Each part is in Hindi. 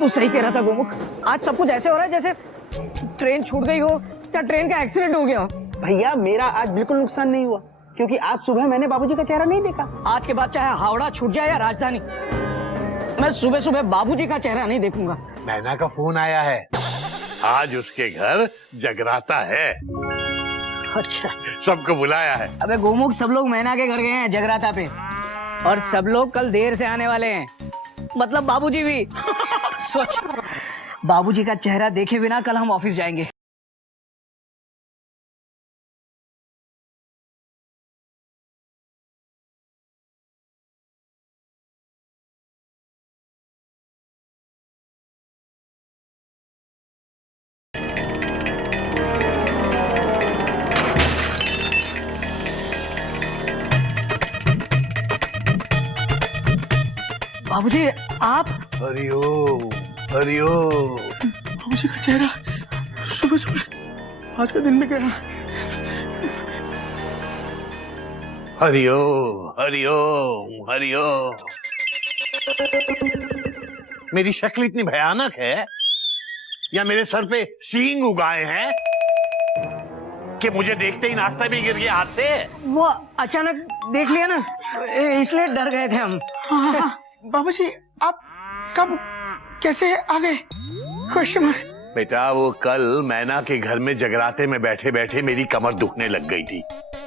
तू सही कह रहा था गोमुख, आज सब कुछ ऐसे हो रहा है जैसे ट्रेन छूट गई हो या ट्रेन का एक्सीडेंट हो गया हो। भैया मेरा आज बिल्कुल नुकसान नहीं हुआ, क्योंकि आज सुबह मैंने बाबूजी का चेहरा नहीं देखा। आज के बाद चाहे हावड़ा छूट जाए या राजधानी, मैं सुबह सुबह बाबूजी का चेहरा नहीं देखूंगा। मैना का फोन आया है, आज उसके घर जगराता है। अच्छा, सबको बुलाया है। अबे गोमुख, सब लोग मैना के घर गए हैं जगराता पे, और सब लोग कल देर से आने वाले हैं, मतलब बाबूजी भी। सोच, बाबूजी का चेहरा देखे बिना कल हम ऑफिस जाएंगे। बाबूजी आप? हरिओम हरिओम। बाबूजी का चेहरा सुबह सुबह आज का दिन में गया। हरिओम हरिओम हरिओम। मेरी शक्ल इतनी भयानक है या मेरे सर पे सींग उगाए हैं कि मुझे देखते ही नाश्ता भी गिर गया हाथ से? वो अचानक देख लिया ना, इसलिए डर गए थे हम। बाबूजी आप कब कैसे आ गए? Question mark. बेटा वो कल मैना के घर में जगराते में बैठे बैठे मेरी कमर दुखने लग गई थी।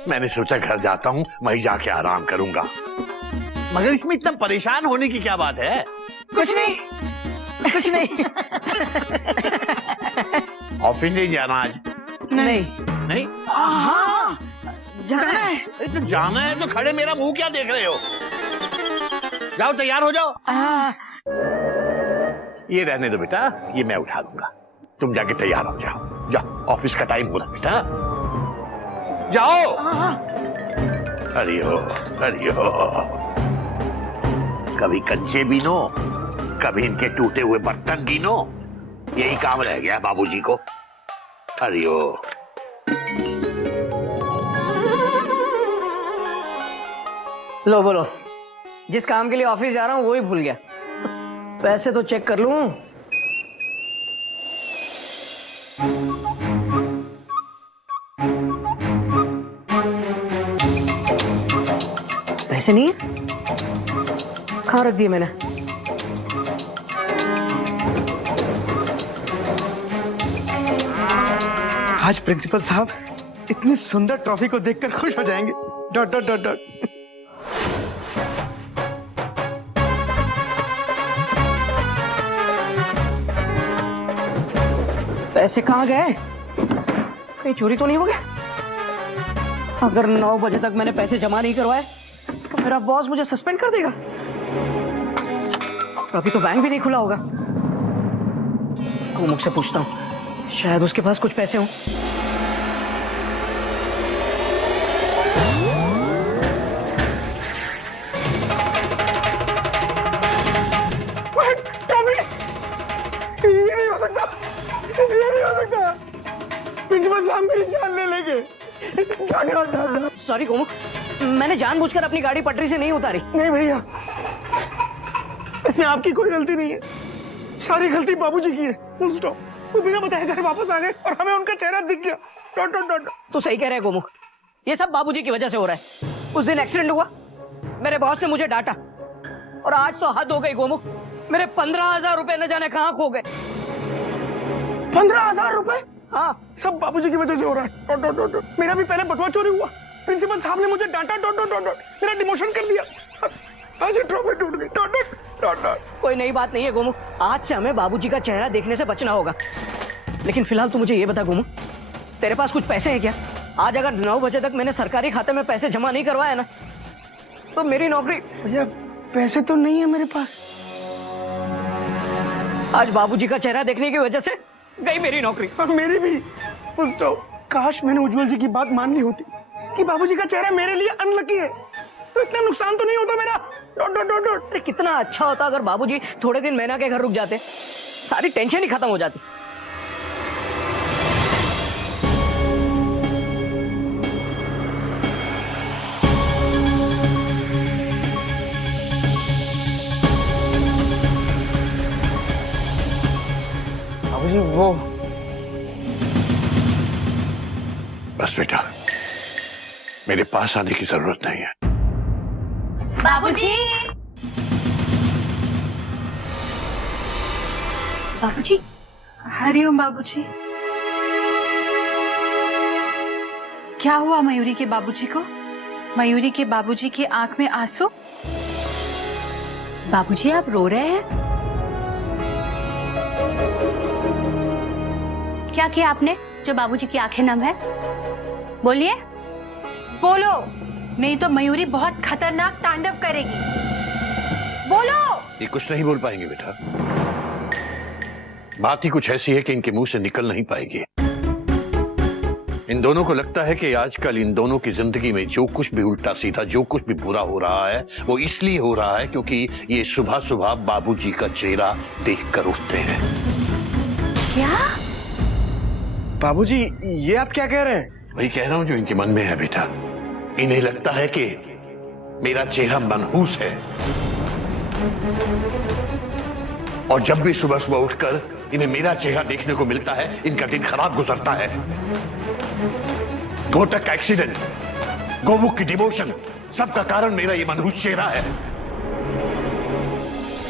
मैंने सोचा घर जाता हूँ, वहीं जाके आराम करूंगा। मगर इसमें इतना परेशान होने की क्या बात है? कुछ नहीं, कुछ नहीं। ऑफिस नहीं जाना आज? नहीं नहीं? हाँ, जाना है। तो जाना है तो खड़े मेरा मुंह क्या देख रहे हो? जाओ तैयार हो जाओ। ये रहने दो बेटा, ये मैं उठा दूंगा। तुम जाके तैयार हो जाओ। जाओ, ऑफिस का टाइम हो रहा बेटा, जाओ। हरिओ हरिओ। कभी कंचे बीनो, कभी इनके टूटे हुए बर्तन गिनो, यही काम रह गया बाबूजी को। हरिओ। लो बोलो, जिस काम के लिए ऑफिस जा रहा हूँ वो ही भूल गया। पैसे तो चेक कर लूं। पैसे नहीं है, कहाँ रख दिए मैंने? आज प्रिंसिपल साहब इतनी सुंदर ट्रॉफी को देखकर खुश हो जाएंगे। Dot dot dot dot. पैसे कहाँ गए? कहीं चोरी तो नहीं हो गया? अगर 9 बजे तक मैंने पैसे जमा नहीं करवाए तो मेरा बॉस मुझे सस्पेंड कर देगा। अभी तो बैंक भी नहीं खुला होगा। गोमुख से पूछता हूँ, शायद उसके पास कुछ पैसे हों। ये नहीं हो सकता, ये नहीं हो सकता। प्रिंसिपल साहब मेरी जान ले लेंगे। सॉरी गोमुख, मैंने जानबूझकर अपनी गाड़ी पटरी से नहीं उतारी। नहीं भैया, इसमें आपकी कोई गलती नहीं है, सारी गलती बाबूजी की है। Full stop. वो बिना बताए घर वापस आ गए और हमें उनका चेहरा दिख गया। Dot dot dot. तो सही कह रहे हैं गोमुख, ये सब बाबूजी की वजह से हो रहा है। उस दिन एक्सीडेंट हुआ, मेरे बॉस ने मुझे डांटा, और आज तो हद हो गई गोमुख, मेरे 15,000 रुपए न जाने कहाँ खो गए। 15,000 रुपए? हाँ, सब बाबूजी की वजह से हो रहा है। Dot dot dot dot. मेरा भी पहले बटुआ चोरी हुआ, प्रिंसिपल साहब ने मुझे डांटा। Dot dot dot dot. मेरा डिमोशन कर दिया, आज ये ट्रॉफी टूट गई। Dot dot dot dot. कोई नई बात नहीं है गोमुख, आज से हमें बाबूजी का चेहरा देखने से बचना होगा। लेकिन फिलहाल तू मुझे ये बता गोमुख, तेरे पास कुछ पैसे हैं क्या? आज अगर 9 बजे तक मैंने सरकारी खाते में पैसे जमा नहीं करवाए ना, तो मेरी नौकरी। भैया पैसे तो नहीं है मेरे पास। आज बाबूजी का चेहरा देखने की वजह से गई मेरी नौकरी। और मेरी भी। Full stop. काश मैंने उज्जवल जी की बात मान ली होती कि बाबूजी का चेहरा मेरे लिए अनलकी है, तो इतना नुकसान तो नहीं होता मेरा। Dot dot dot dot. कितना अच्छा होता अगर बाबूजी थोड़े दिन मैना के घर रुक जाते, सारी टेंशन ही खत्म हो जाती। वो बस बेटा, मेरे पास आने की जरूरत नहीं है। बाबूजी। बाबूजी। हरिओम बाबूजी। क्या हुआ मयूरी के बाबूजी को? मयूरी के बाबूजी की आंख में आंसू? बाबूजी आप रो रहे हैं? क्या किया आपने जो बाबूजी की आंखें नम है? बोलिए। बोलो, नहीं तो मयूरी बहुत खतरनाक तांडव करेगी। बोलो। ये कुछ नहीं बोल पाएंगे बेटा। बात ही कुछ ऐसी है कि इनके मुंह से निकल नहीं पाएगी। इन दोनों को लगता है कि आजकल इन दोनों की जिंदगी में जो कुछ भी उल्टा सीधा, जो कुछ भी बुरा हो रहा है, वो इसलिए हो रहा है क्योंकि ये सुबह सुबह बाबूजी का चेहरा देखकर उठते हैं। क्या? बाबूजी ये आप क्या कह रहे हैं? वही कह रहा हूं जो इनके मन में है बेटा। इन्हें लगता है कि मेरा चेहरा मनहूस है, और जब भी सुबह सुबह उठकर इन्हें मेरा चेहरा देखने को मिलता है, इनका दिन खराब गुजरता है। घोटक का एक्सीडेंट, गोमुख की डिवोशन, सबका कारण मेरा ये मनहूस चेहरा है।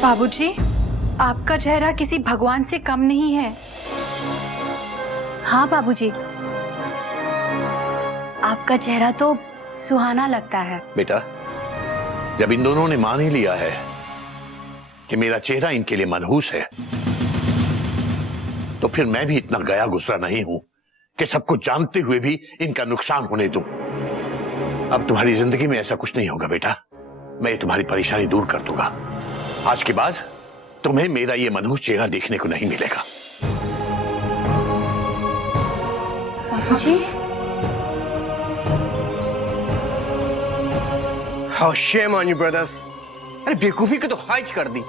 बाबूजी, आपका चेहरा किसी भगवान से कम नहीं है। हाँ बाबूजी, आपका चेहरा तो सुहाना लगता है। बेटा, जब इन दोनों ने मान ही लिया है कि मेरा चेहरा इनके लिए मनहूस है, तो फिर मैं भी इतना गया गुजरा नहीं हूं कि सब कुछ जानते हुए भी इनका नुकसान होने दूं। अब तुम्हारी जिंदगी में ऐसा कुछ नहीं होगा बेटा। मैं तुम्हारी परेशानी दूर कर दूंगा। आज के बाद तुम्हें मेरा ये मनहूस चेहरा देखने को नहीं मिलेगा। बाबूजी। How shame on you brothers। अरे बेवकूफी के तो हाइज कर दी,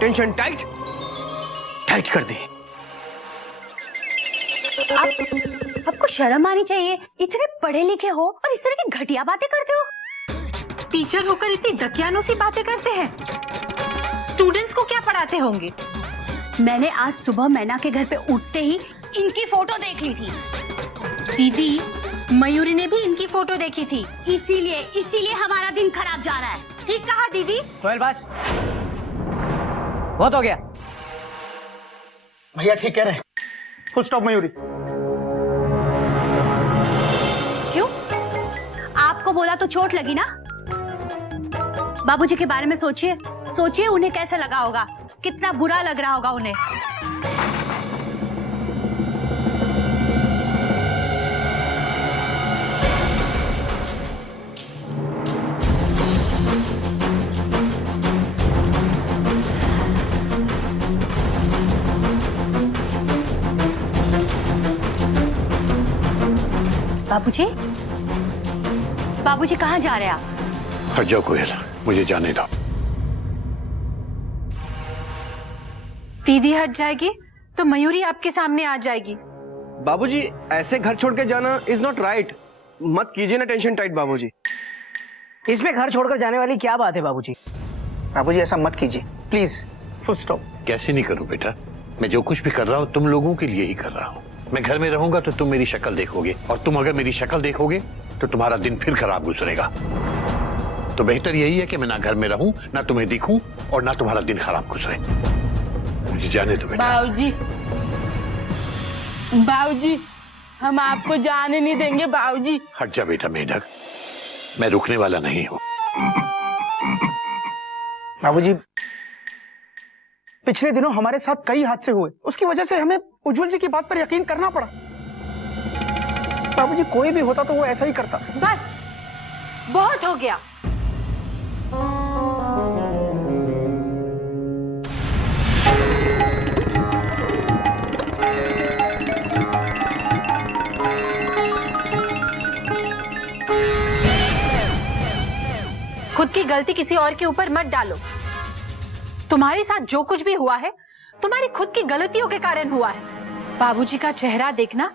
टेंशन टाइट टाइट कर दी। आपको शर्म आनी चाहिए। इतने पढ़े लिखे हो और इस तरह की घटिया बातें करते हो। टीचर होकर इतनी दकियानों सी बातें करते हैं। स्टूडेंट्स को क्या पढ़ाते होंगे? मैंने आज सुबह मैना के घर पे उठते ही इनकी फोटो देख ली थी। दीदी, मयूरी ने भी इनकी फोटो देखी थी। इसीलिए हमारा दिन खराब जा रहा है। ठीक कहा दीदी। सोहेल बस, बहुत हो गया। भैया ठीक कह रहे हैं। Full stop Mayuri. क्यों? आपको बोला तो चोट लगी ना? बाबूजी के बारे में सोचिए उन्हें कैसा लगा होगा, कितना बुरा लग रहा होगा उन्हें। बाबूजी कहाँ जा रहे हैं आप? हट जाओ कोयल, मुझे जाने दो। दीदी हट जाएगी तो मयूरी आपके सामने आ जाएगी। बाबूजी ऐसे घर छोड़ के जाना इज नॉट राइट। मत कीजिए ना टेंशन टाइट बाबूजी। इसमें घर छोड़कर जाने वाली क्या बात है बाबूजी? बाबूजी ऐसा मत कीजिए प्लीज। Full stop. कैसे नहीं करूं बेटा? मैं जो कुछ भी कर रहा हूं तुम लोगों के लिए ही कर रहा हूं। मैं घर में रहूंगा तो तुम मेरी शक्ल देखोगे, और तुम अगर मेरी शक्ल देखोगे तो तुम्हारा दिन फिर खराब गुजरेगा। तो बेहतर यही है कि मैं ना घर में रहूं, ना तुम्हें दिखूं, और ना तुम्हारा दिन खराब गुजरे। मुझे जाने दो बेटा। बाबूजी, हम आपको जाने नहीं देंगे बाबूजी। हट जा बेटा मेढक, मैं रुकने वाला नहीं हूं। बाबूजी पिछले दिनों हमारे साथ कई हादसे हुए, उसकी वजह से हमें उज्जवल जी की बात पर यकीन करना पड़ा। बाबूजी कोई भी होता तो वो ऐसा ही करता। बस, बहुत हो गया। खुद की गलती किसी और के ऊपर मत डालो। तुम्हारे साथ जो कुछ भी हुआ है तुम्हारी खुद की गलतियों के कारण हुआ है। बाबूजी का चेहरा देखना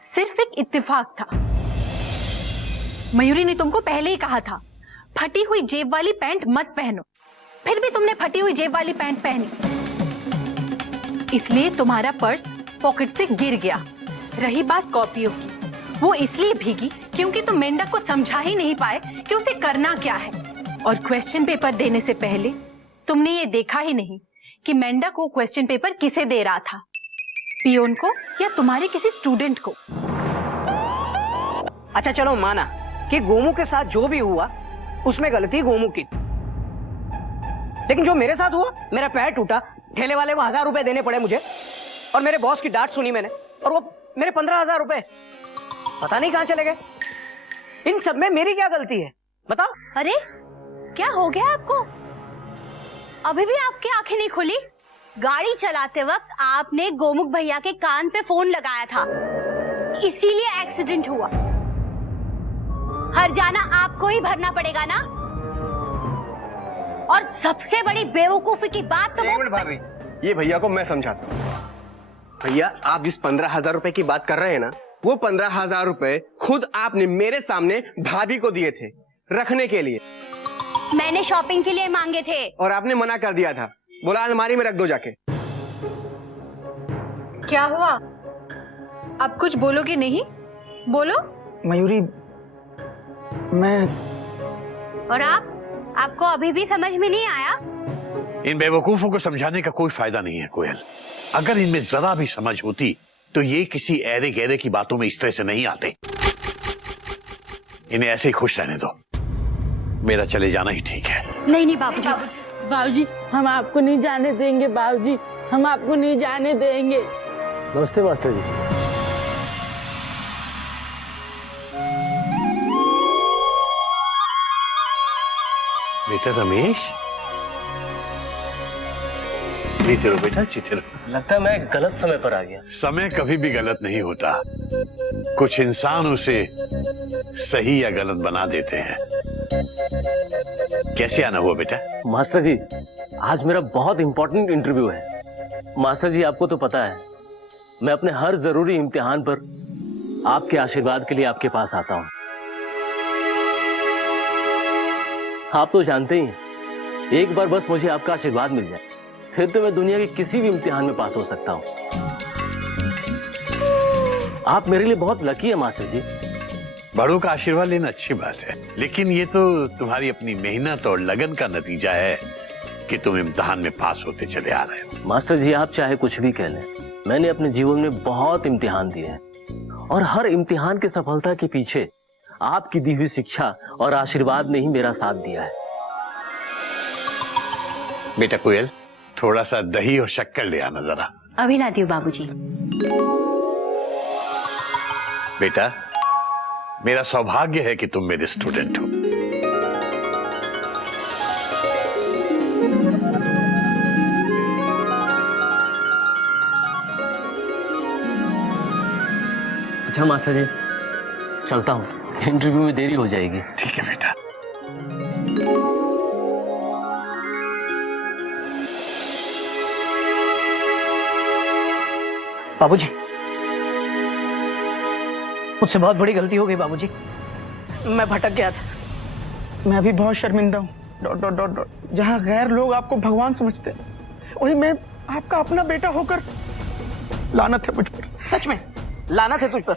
सिर्फ एक इत्तेफाक था। मयूरी ने तुमको पहले ही कहा था फटी हुई जेब वाली पैंट मत पहनो, फिर भी तुमने फटी हुई जेब वाली पैंट पहनी, इसलिए तुम्हारा पर्स पॉकेट से गिर गया। रही बात कॉपियों की, वो इसलिए भीगी क्योंकि तुम मेंढक को समझा ही नहीं पाए कि उसे करना क्या है। और क्वेश्चन पेपर देने से पहले तुमने ये देखा ही नहीं कि मेंढक वो क्वेश्चन पेपर किसे दे रहा था, पियोन को या तुम्हारे किसी स्टूडेंट को। अच्छा चलो माना कि गोमू के साथ जो भी हुआ उसमें गलती गोमू की, लेकिन जो मेरे साथ हुआ, मेरा पैर टूटा, ठेले वाले को 1000 रुपए देने पड़े मुझे, और मेरे बॉस की डांट सुनी मैंने, और वो मेरे 15,000 रुपए पता नहीं कहां चले गए। इन सब में मेरी क्या गलती है बताओ? अरे क्या हो गया आपको? अभी भी आपकी आंखें नहीं खुली? गाड़ी चलाते वक्त आपने गोमुख भैया के कान पे फोन लगाया था, इसीलिए एक्सीडेंट हुआ। हर्जाना आपको ही भरना पड़ेगा ना? और सबसे बड़ी बेवकूफी की बात तो एक मिनट भाभी, ये भैया को मैं समझाता हूँ। भैया, आप जिस 15,000 रुपए की बात कर रहे हैं ना, वो 15,000 रुपए खुद आपने मेरे सामने भाभी को दिए थे रखने के लिए। मैंने शॉपिंग के लिए मांगे थे और आपने मना कर दिया था, बोला अलमारी में रख दो जाके। क्या हुआ? आप कुछ बोलोगे नहीं? बोलो। मयूरी, मैं और आपको अभी भी समझ में नहीं आया? इन बेवकूफों को समझाने का कोई फायदा नहीं है कोयल। अगर इनमें जरा भी समझ होती तो ये किसी ऐरे गहरे की बातों में इस तरह से नहीं आते। इन्हें ऐसे ही खुश रहने दो, मेरा चले जाना ही ठीक है। नहीं बाबूजी। बाबूजी, हम आपको नहीं जाने देंगे बाबूजी, हम आपको नहीं जाने देंगे। नमस्ते मास्टर जी। बेटा रमेश, जीते रहो बेटा, जीते रहो। लगता है मैं गलत समय पर आ गया। समय कभी भी गलत नहीं होता, कुछ इंसान उसे सही या गलत बना देते हैं। कैसे आना हुआ बेटा? मास्टर जी, आज मेरा बहुत इंपॉर्टेंट इंटरव्यू है। मास्टर जी, आपको तो पता है मैं अपने हर जरूरी इम्तिहान पर आपके आशीर्वाद के लिए आपके पास आता हूँ। आप तो जानते ही हैं, एक बार बस मुझे आपका आशीर्वाद मिल जाए, फिर तो मैं दुनिया के किसी भी इम्तिहान में पास हो सकता हूँ। आप मेरे लिए बहुत लकी है मास्टर जी। बड़ों का आशीर्वाद लेना अच्छी बात है, लेकिन ये तो तुम्हारी अपनी मेहनत और लगन का नतीजा है कि तुम इम्तिहान में पास होते चले आ रहे हो। मास्टर जी, आप चाहे कुछ भी कह लें, मैंने अपने जीवन में बहुत इम्तिहान दिए हैं, और हर इम्तिहान की सफलता के पीछे आपकी दी हुई शिक्षा और आशीर्वाद ने ही मेरा साथ दिया है। बेटा कोयल, थोड़ा सा दही और शक्कर ले आना जरा। अभी लाती हूँ बाबूजी। बेटा, मेरा सौभाग्य है कि तुम मेरे स्टूडेंट हो। अच्छा मास्टर जी, चलता हूँ, इंटरव्यू में देरी हो जाएगी। ठीक है बेटा। बाबूजी, मुझसे बहुत बड़ी गलती हो गई बाबूजी, मैं भटक गया था। मैं अभी बहुत शर्मिंदा हूँ। Dot dot dot dot. जहाँ गैर लोग आपको भगवान समझते हैं, वही मैं आपका अपना बेटा होकर लानत है मुझ पर। सच में लानत है तुझ पर।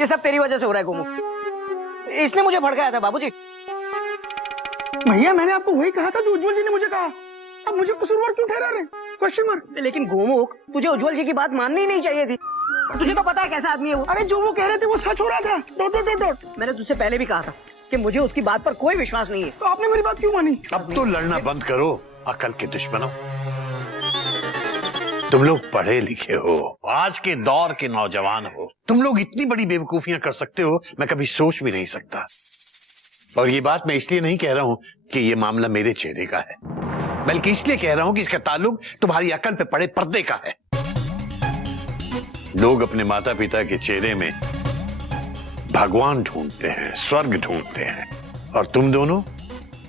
ये सब तेरी वजह से हो रहा है गोमू, इसने मुझे भड़काया था बाबूजी। भैया, मैंने आपको वही कहा था जो उज्जवल जी ने मुझे कहा। अब मुझे कसूरवार क्यों ठहरा रहे? Question mark. लेकिन गोमुख, तुझे उज्जवल जी की बात माननी ही नहीं चाहिए थी। तुझे तो पता है कैसा आदमी है वो। अरे जो वो कह रहे थे वो सच हो रहा था। Dot dot dot dot. मैंने तुझसे पहले भी कहा था कि मुझे उसकी बात पर कोई विश्वास नहीं है। तो आपने मेरी बात क्यों मानी? अब तो लड़ना बंद करो, अकल के दुश्मनों। तुम लोग पढ़े लिखे हो, आज के दौर के नौजवान हो, तुम लोग इतनी बड़ी बेवकूफियां कर सकते हो, मैं कभी सोच भी नहीं सकता। और ये बात मैं इसलिए नहीं कह रहा हूं कि ये मामला मेरे चेहरे का है, बल्कि इसलिए कह रहा हूं कि इसका ताल्लुक तुम्हारी अकल पे पड़े पर्दे का है। लोग अपने माता पिता के चेहरे में भगवान ढूंढते हैं, स्वर्ग ढूंढते हैं, और तुम दोनों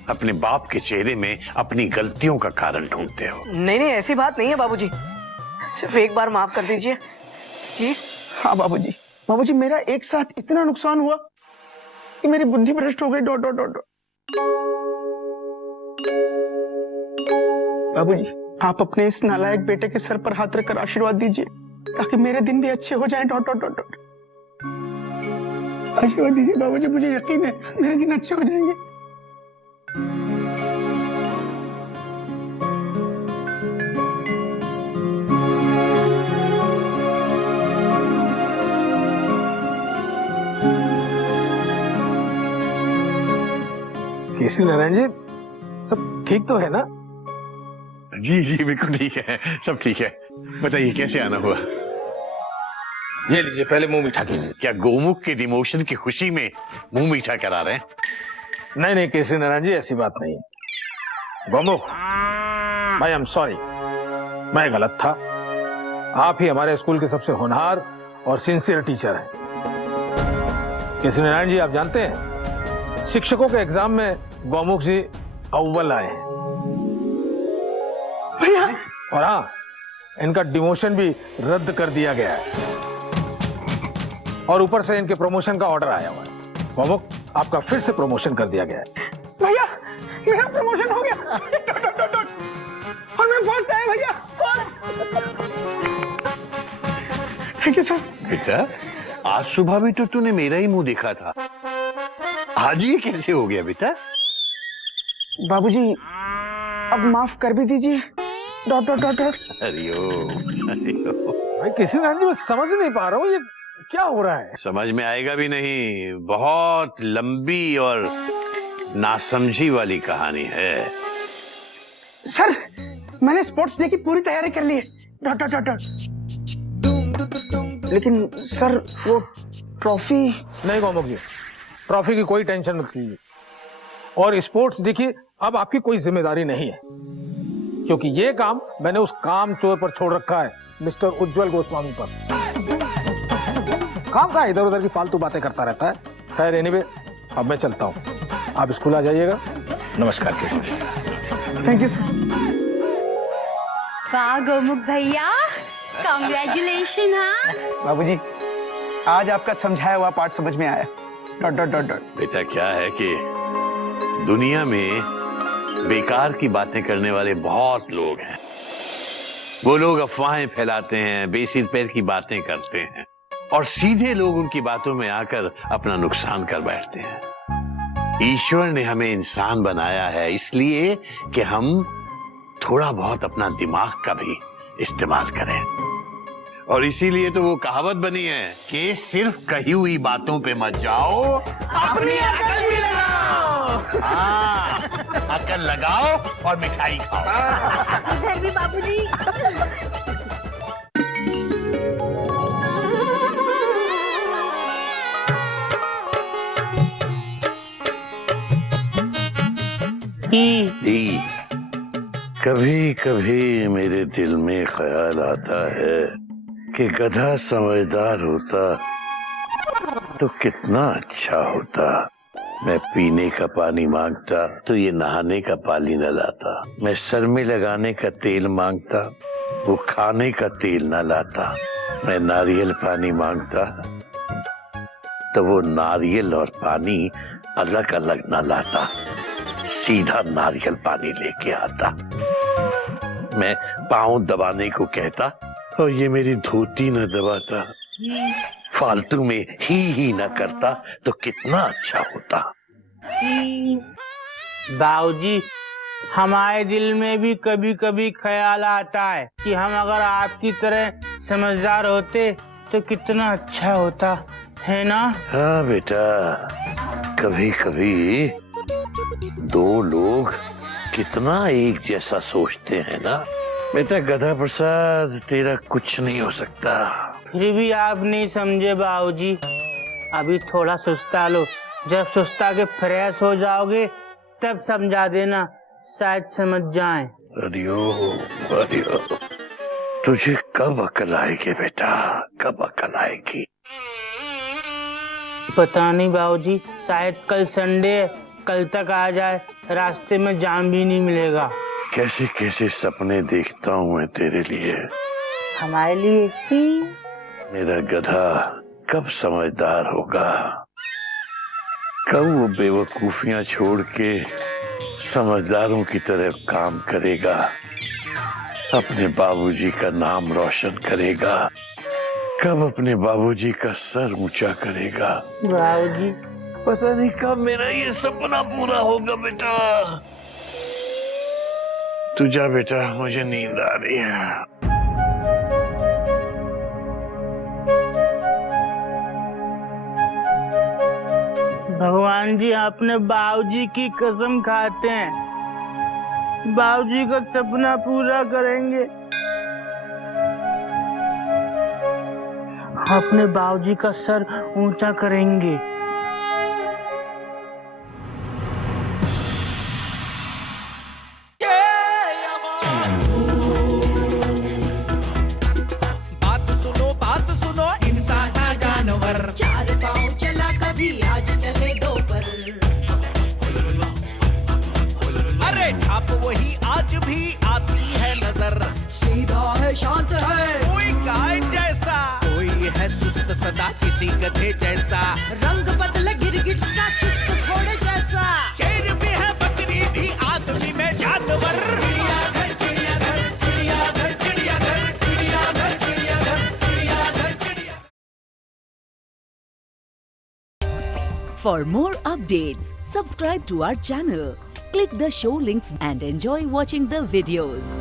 अपने बाप के चेहरे में अपनी गलतियों का कारण ढूंढते हो। नहीं नहीं, ऐसी बात नहीं है बाबूजी, सिर्फ एक बार माफ कर दीजिए प्लीज। हाँ बाबूजी, बाबूजी मेरा एक साथ इतना नुकसान हुआ कि मेरी बुद्धि भ्रष्ट हो गई। Dot dot dot. बाबूजी, आप अपने इस नालायक बेटे के सर पर हाथ रखकर आशीर्वाद दीजिए ताकि मेरे दिन भी अच्छे हो जाएं। Dot dot dot dot. आशीर्वाद दीजिए बाबूजी, मुझे यकीन है मेरे दिन अच्छे हो जाएंगे। केसी नारायण जी, सब ठीक तो है ना? जी जी बिल्कुल ठीक है, सब ठीक है। बताइए कैसे आना हुआ? ये लीजिए, पहले मुंह मीठा कीजिए। क्या गोमुख के डिमोशन की खुशी में मुंह मीठा करा रहे हैं? नहीं नहीं केसी नारायण जी, ऐसी बात नहीं। गोमुख, आई एम सॉरी, मैं गलत था। आप ही हमारे स्कूल के सबसे होनहार और सिंसियर टीचर हैं। केसी नारायण जी, आप जानते हैं शिक्षकों के एग्जाम में गोमुख जी अव्वल आए हैं। भैया, और हाँ, इनका डिमोशन भी रद्द कर दिया गया है और ऊपर से इनके प्रमोशन का ऑर्डर आया हुआ है। गोमुख, आपका फिर से प्रमोशन कर दिया गया है। भैया मेरा प्रमोशन हो गया। Dot dot dot dot. और मैं फर्स्ट आया भैया। Thank you sir. बेटा, आज सुबह भी तो तूने मेरा ही मुंह देखा था, आज ये कैसे हो गया बेटा? बाबूजी अब माफ कर भी दीजिए। Dot dot dot dot. Hariom Hariom. भाई केसी नारायण जी, मैं समझ नहीं पा रहा हूँ ये क्या हो रहा है। समझ में आएगा भी नहीं, बहुत लंबी और नासमझी वाली कहानी है। सर मैंने स्पोर्ट्स डे की पूरी तैयारी कर ली है। Dot dot dot dot. लेकिन सर वो ट्रॉफी। नहीं गोमुख जी, ट्रॉफी की कोई टेंशन मत लीजिए। और स्पोर्ट्स देखिए, अब आपकी कोई जिम्मेदारी नहीं है, क्योंकि ये काम मैंने उस काम चोर पर छोड़ रखा है, मिस्टर उज्जवल गोस्वामी पर। काम का इधर उधर की फालतू बातें करता रहता है। खैर एनीवे, अब मैं चलता हूँ, आप स्कूल आ जाइएगा। नमस्कार केसी। Thank you sir. वाह गोमुख भैया, कांग्रेचुलेशन। हाँ बाबूजी, आज आपका समझाया हुआ पाठ समझ में आया। Dot dot dot dot. बेटा क्या है कि दुनिया में बेकार की बातें करने वाले बहुत लोग हैं। वो लोग अफवाहें फैलाते हैं, बेसिर पैर की बातें करते हैं, और सीधे लोग उनकी बातों में आकर अपना नुकसान कर बैठते हैं। ईश्वर ने हमें इंसान बनाया है इसलिए कि हम थोड़ा बहुत अपना दिमाग का भी इस्तेमाल करें, और इसीलिए तो वो कहावत बनी है कि सिर्फ कही हुई बातों पे मत जाओ, अपनी अकल भी लगाओ। हाँ, अकल लगाओ और मिठाई खाओ। इधर भी बाबूजी। कभी कभी मेरे दिल में ख्याल आता है कि गधा समझदार होता तो कितना अच्छा होता। मैं पीने का पानी मांगता तो ये नहाने का पानी न लाता। मैं सर में लगाने का तेल मांगता, वो खाने का तेल न लाता। मैं नारियल पानी मांगता तो वो नारियल और पानी अलग अलग न लाता, सीधा नारियल पानी लेके आता। मैं पाँव दबाने को कहता और ये मेरी धोती न दबाता। फालतू में ही न करता तो कितना अच्छा होता। बाबूजी, हमारे दिल में भी कभी कभी ख्याल आता है कि हम अगर आपकी तरह समझदार होते तो कितना अच्छा होता है ना? हाँ बेटा, कभी कभी दो लोग कितना एक जैसा सोचते हैं ना। बेटा गधा प्रसाद, तेरा कुछ नहीं हो सकता। फिर भी आप नहीं समझे बाबूजी, अभी थोड़ा सुस्ता लो, जब सुस्ता के फ्रेश हो जाओगे तब समझा देना, शायद समझ जाएं। अरियो, तुझे कब अकल आएगी बेटा, कब अकल आएगी? पता नहीं बाबूजी, शायद कल संडे, कल तक आ जाए, रास्ते में जाम भी नहीं मिलेगा। कैसे कैसे सपने देखता हूँ मैं तेरे लिए, हमारे लिए ही। मेरा गधा कब समझदार होगा, कब वो बेवकूफियां छोड़ के समझदारों की तरह काम करेगा। अपने बाबूजी का नाम रोशन करेगा, कब अपने बाबूजी का सर ऊंचा करेगा। बाबूजी पता नहीं कब मेरा ये सपना पूरा होगा बेटा। तू जा बेटा, मुझे नींद आ रही है। भगवान जी अपने बाबूजी की कसम खाते हैं, बाबूजी का सपना पूरा करेंगे। अपने बाबूजी का सर ऊंचा करेंगे। बात सुनो इंसान ना जानवर, चार पाँव चला कभी आज चले दो पर। अरे छाप वही आज भी आती है नजर, सीधा है शांत है कोई गाय जैसा, कोई है सुस्त सदा किसी गधे जैसा, रंग बदला गिरगिट सा चुस्त घोड़े जैसा, शेर भी है बकरी भी आदमी में जानवर। चिड़ियाघर चिड़ियाघर चिड़ियाघर चिड़ियाघर चिड़ियाघर चिड़ियाघर चिड़ियाघर चिड़ियाघर। For more updates, subscribe to our channel, click the show links and enjoy watching the videos.